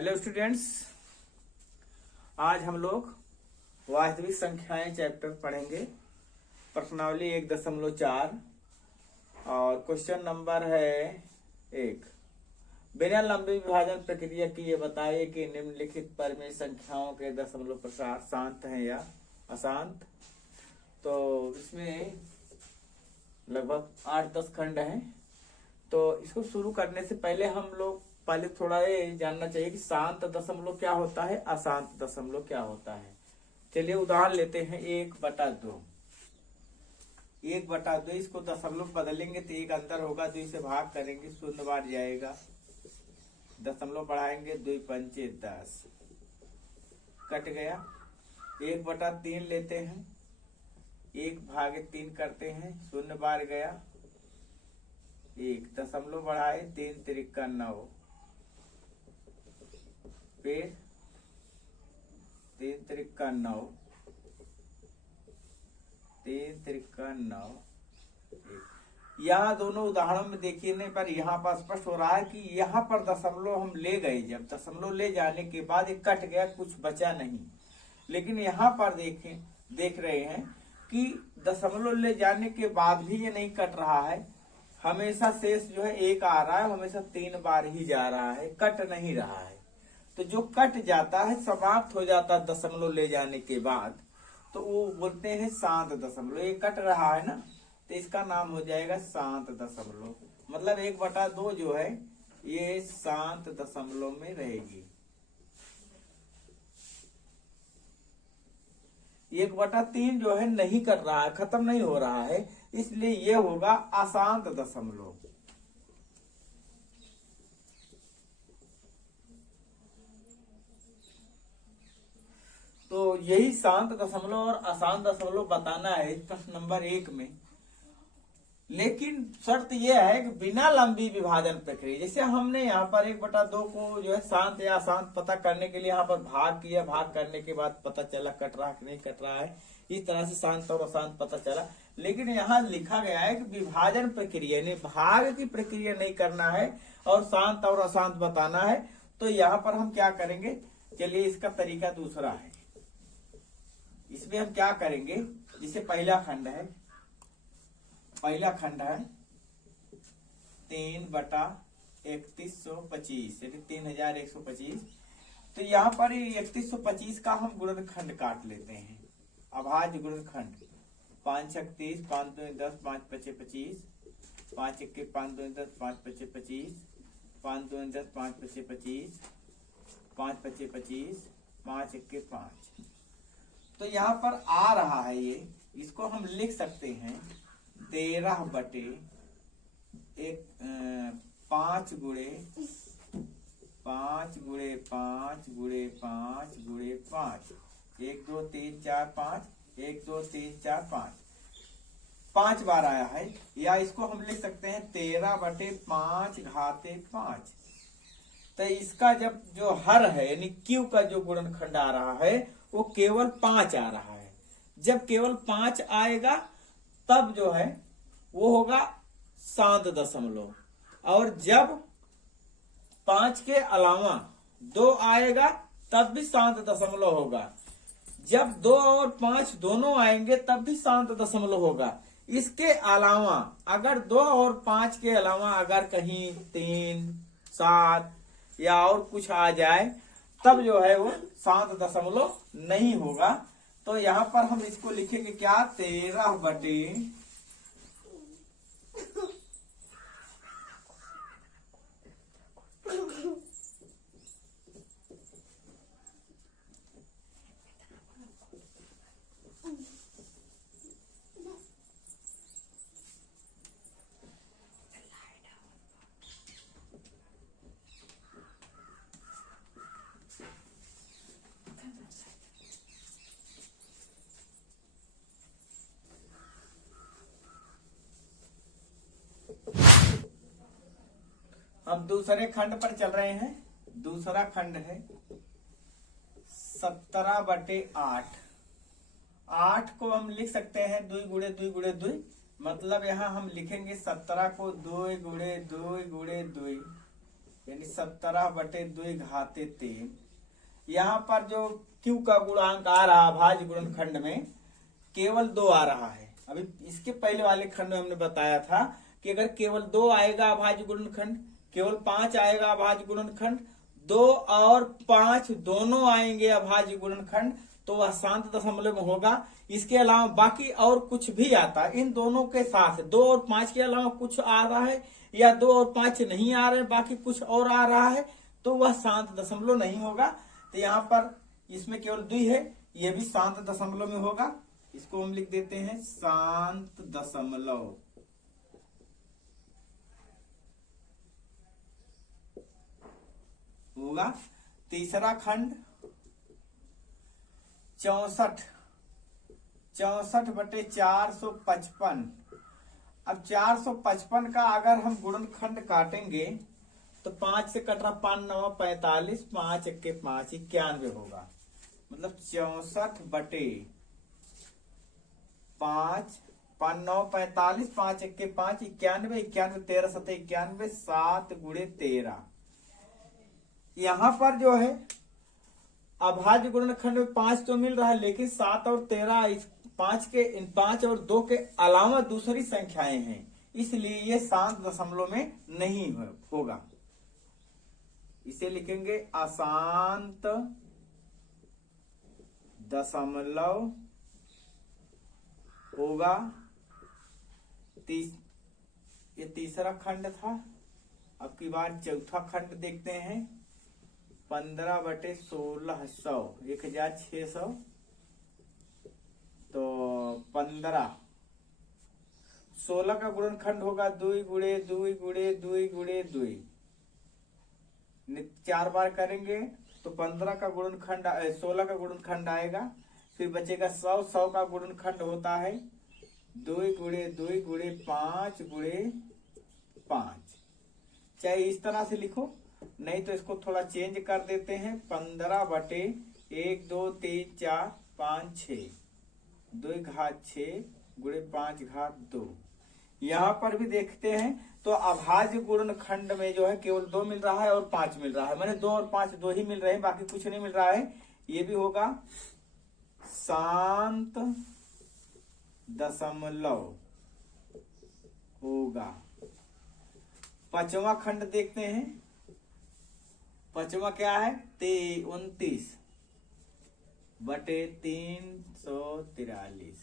Hello students, आज हम लोग वास्तविक संख्याएं चैप्टर पढ़ेंगे। प्रश्नावली 1.4 और क्वेश्चन नंबर है 1। बिना लंबी विभाजन प्रक्रिया की ये बताइए कि निम्नलिखित परिमेय संख्याओं के दशमलव प्रसार शांत हैं या अशांत। तो इसमें लगभग 8-10 खंड हैं। तो इसको शुरू करने से पहले थोड़ा ये जानना चाहिए कि शांत दशमलव क्या होता है, अशांत दशमलव क्या होता है। चलिए उदाहरण लेते हैं 1/2। 1/2 इसको दशमलव बदलेंगे तो 1 अंदर होगा, 2 से भाग करेंगे 0 बार जाएगा, दशमलव बढ़ाएंगे 2 पंचे 10 कट गया। 1/3 लेते हैं, 1/3 करते हैं, 0 बार गया, 1 दशमलव बढ़ाए 3 त्रिका 9, फिर 3 त्रिका 9, 3 त्रिका 9। यहाँ दोनों उदाहरणों में देखिए नहीं, पर यहाँ पर स्पष्ट हो रहा है कि यहाँ पर दशमलव हम ले गए, जब दशमलव ले जाने के बाद ये कट गया, कुछ बचा नहीं। लेकिन यहाँ पर देख रहे हैं कि दशमलव ले जाने के बाद भी ये नहीं कट रहा है, हमेशा शेष जो है 1 आ रहा है, हमेशा 3 बार ही जा रहा है, कट नहीं रहा है। तो जो कट जाता है, समाप्त हो जाता है दशमलव ले जाने के बाद, तो वो बोलते हैं शांत दशमलव। ये कट रहा है ना, तो इसका नाम हो जाएगा शांत दशमलव। मतलब 1/2 जो है ये शांत दशमलव में रहेगी। 1/3 जो है नहीं कर रहा है, खत्म नहीं हो रहा है, इसलिए ये होगा अशांत दशमलव। तो यही शांत दशमलव और अशांत दशमलव बताना है प्रश्न नंबर 1 में। लेकिन शर्त यह है कि बिना लंबी विभाजन प्रक्रिया, जैसे हमने यहाँ पर 1/2 को जो है शांत या अशांत पता करने के लिए यहाँ पर भाग किया, भाग करने के बाद पता चला कट रहा कि नहीं कट रहा है, इस तरह से शांत और अशांत पता चला। लेकिन यहाँ लिखा गया है कि विभाजन प्रक्रिया यानी भाग की प्रक्रिया नहीं करना है और शांत और अशांत बताना है। तो यहाँ पर हम क्या करेंगे, चलिए इसका तरीका दूसरा है। इसमें हम क्या करेंगे, जिसे पहला खंड है 3/3125 यानी 3125। तो यहाँ पर 3125 का हम गुणनखंड काट लेते हैं। अभाज्य गुणनखंड 5 छक 30, 5 दूनी 10, 5 पचे 25, 5 इक्के 5 दूनी 10, 5 पचे 25, 5 दूनी 10, 5 पचे 25, 5 पचे 25, 5 इक्के 5। तो यहाँ पर आ रहा है ये, इसको हम लिख सकते हैं 13/5 5 गुणे 5 गुणे 5 गुणे 5 गुणे 5, 1 2 3 4 5, 1 2 3 4 5, 5 बार आया है। या इसको हम लिख सकते हैं 13/5 घाते 5। तो इसका जब जो हर है यानी क्यू का जो गुणनखंड आ रहा है वो केवल 5 आ रहा है। जब केवल 5 आएगा तब जो है वो होगा शांत दशमलव, और जब 5 के अलावा 2 आएगा तब भी शांत दशमलव होगा। जब 2 और 5 दोनों आएंगे तब भी शांत दशमलव होगा। इसके अलावा अगर 2 और 5 के अलावा अगर कहीं 3, 7 या और कुछ आ जाए तब जो है वो शांत दशमलव नहीं होगा। तो यहाँ पर हम इसको लिखेंगे क्या, 13/5 हम दूसरे खंड पर चल रहे हैं। दूसरा खंड है 17/8। 8 को हम लिख सकते हैं 2 गुणे 2 गुणे 2, मतलब यहाँ हम लिखेंगे 17 को 2 गुणे 2 गुणे 2 यानी 17/2 यहाँ पर जो Q का गुणांक आ रहा अभाज्य गुणनखंड में केवल 2 आ रहा है। अभी इसके पहले वाले खंड में हमने बताया था कि अगर केवल 2 आएगा अभाज्य गुणनखंड, केवल 5 आएगा अभाज्य गुणनखंड, 2 और 5 दोनों आएंगे अभाज्य गुणनखंड, तो वह शांत दशमलव में होगा। इसके अलावा बाकी और कुछ भी आता है, इन दोनों के साथ 2 और 5 के अलावा कुछ आ रहा है या 2 और 5 नहीं आ रहे, बाकी कुछ और आ रहा है, तो वह शांत दशमलव नहीं होगा। तो यहाँ पर इसमें केवल 2 है, ये भी शांत दशमलव में होगा। इसको हम लिख देते हैं शांत दशमलव। होगा। तीसरा खंड 64/455। अब 455 का अगर हम गुणनखंड काटेंगे तो 5 से कट रहा 5 9 45, 5 1 5 91 होगा। मतलब 64/5 5 9 45, 5 1 5 91, 91 13 7 91, 7 × 13। यहाँ पर जो है अभाज्य गुणनखंड में 5 तो मिल रहा है, लेकिन 7 और 13 इस 5 और 2 के अलावा दूसरी संख्याएं हैं, इसलिए ये शांत दशमलव में नहीं होगा। इसे लिखेंगे अशांत दशमलव होगा। ये तीसरा खंड था। अब की बार चौथा खंड देखते हैं। 15/1600 1600, तो 15 16 का गुणनखंड होगा 2 × 2 × 2 × 2। 4 बार करेंगे तो 15 का गुणनखंड 16 का गुणनखंड आएगा। फिर बचेगा 100 का गुणनखंड होता है 2 × 2 × 5 × 5। चाहे इस तरह से लिखो, नहीं तो इसको थोड़ा चेंज कर देते हैं। 15/1 2 3 4 5 6 2 घात 6 × 5 घात 2। यहाँ पर भी देखते हैं तो अभाज्य गुणनखंड में जो है केवल 2 मिल रहा है और 5 मिल रहा है, मैंने 2 और 5 2 ही मिल रहे हैं, बाकी कुछ नहीं मिल रहा है। ये भी होगा शांत दशमलव होगा। पांचवा खंड देखते हैं। पांचवा क्या है 29/343।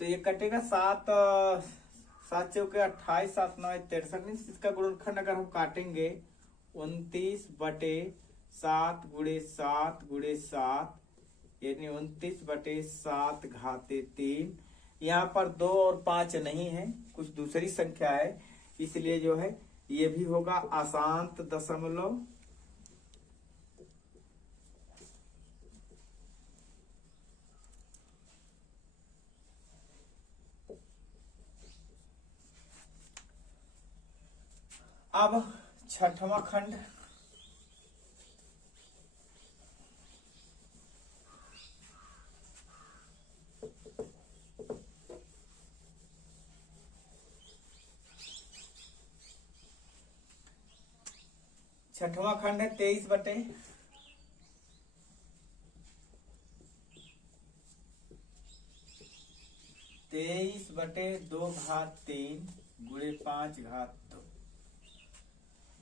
तो ये कटेगा 7 7 चौके 28, 7 9 63। इसका गुणनखंड अगर हम काटेंगे 29/7 × 7 × 7 यानी 29/7 घाते 3। यहाँ पर 2 और 5 नहीं है, कुछ दूसरी संख्या है, इसलिए जो है ये भी होगा अशांत दशमलव। अब छठवां खंड है 23/2 घात 3 × 5 घात 2।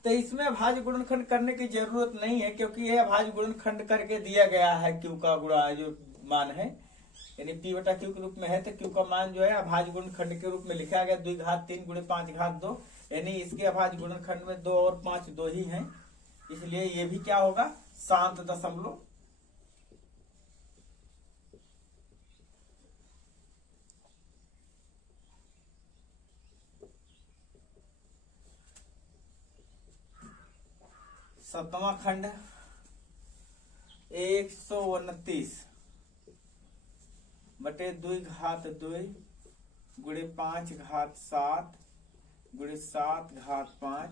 तो इसमें अभाज्य गुणनखंड करने की जरूरत नहीं है, क्योंकि यह अभाज्य गुणनखंड करके दिया गया है। Q का गुणा जो मान है यानी P/Q के रूप में है, तो Q का मान जो है अभाज्य गुणनखंड के रूप में लिखा गया 2 घात 3 × 5 घात 2। यानी इसके अभाज्य गुणनखंड में 2 और 5 2 ही हैं, इसलिए ये भी क्या होगा शांत दशमलव। सातवां खंड 129/2 घात 2 × 5 घात 7 × 7 घात 5।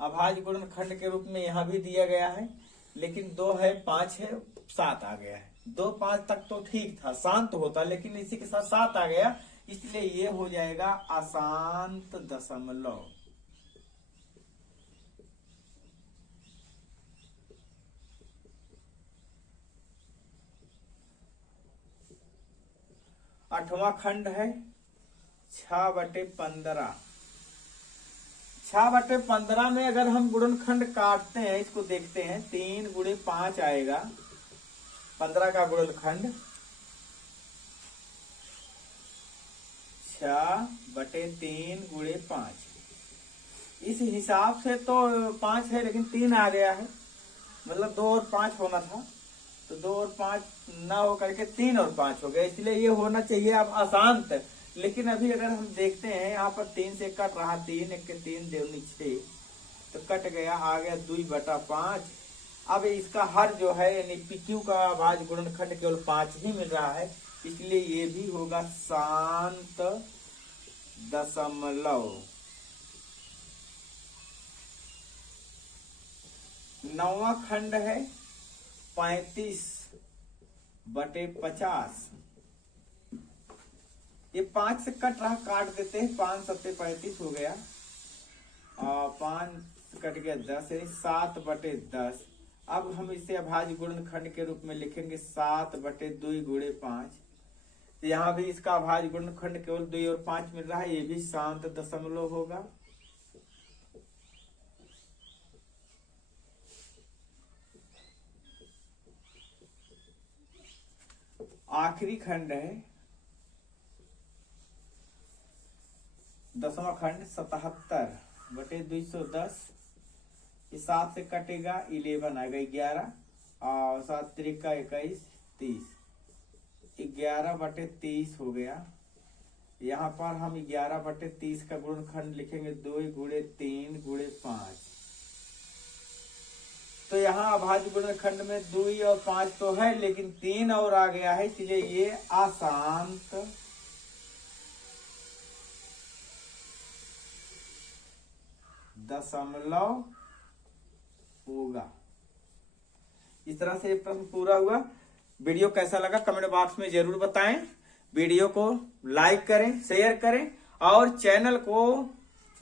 अभाज्य गुणनखंड के रूप में यहाँ भी दिया गया है, लेकिन 2 है 5 है 7 आ गया है। 2 5 तक तो ठीक था, शांत होता, लेकिन इसी के साथ 7 आ गया, इसलिए ये हो जाएगा अशांत दशमलव। 8वां खंड है 6/15। 6/15 में अगर हम गुणनखंड काटते हैं, इसको देखते हैं, 3 × 5 आएगा 15 का गुणनखंड 6/3 × 5। इस हिसाब से तो 5 है, लेकिन 3 आ गया है, मतलब 2 और 5 होना था, तो 2 और 5 ना हो करके 3 और 5 हो गया, इसलिए ये होना चाहिए अब अशांत। लेकिन अभी अगर हम देखते हैं यहाँ पर 3 से कट रहा, 3 1 के 3 दूनी 6, तो कट गया, आ गया 2/5। अब इसका हर जो है यानी PQ का अभाज्य गुणनखंड केवल 5 ही मिल रहा है, इसलिए ये भी होगा शांत दशमलव। 9वां खंड है 35/50। ये 5 से कट रहा, काट देते हैं, 5 7 35 हो गया, और 5 कट गया 10 है, 7/10। अब हम इसे अभाज्य गुणनखंड के रूप में लिखेंगे 7/2 × 5। तो यहाँ भी इसका अभाज्य गुणनखंड केवल 2 और 5 मिल रहा है, ये भी शांत दशमलव होगा। आखिरी खंड है 10वां खंड 77/210। इस 7 से कटेगा 11 आएगा 11, और 7 त्रिका 21 30, 11/30 हो गया। यहाँ पर हम 11/30 का गुणनखंड लिखेंगे 2 × 3 × 5। तो यहाँ अभाज्य गुणनखंड में 2 और 5 तो है, लेकिन 3 और आ गया है, इसलिए ये अशांत दशमलव होगा। इस तरह से प्रश्न पूरा हुआ। वीडियो कैसा लगा कमेंट बॉक्स में जरूर बताएं। वीडियो को लाइक करें, शेयर करें, और चैनल को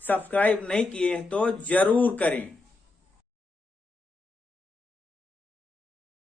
सब्सक्राइब नहीं किए हैं तो जरूर करें।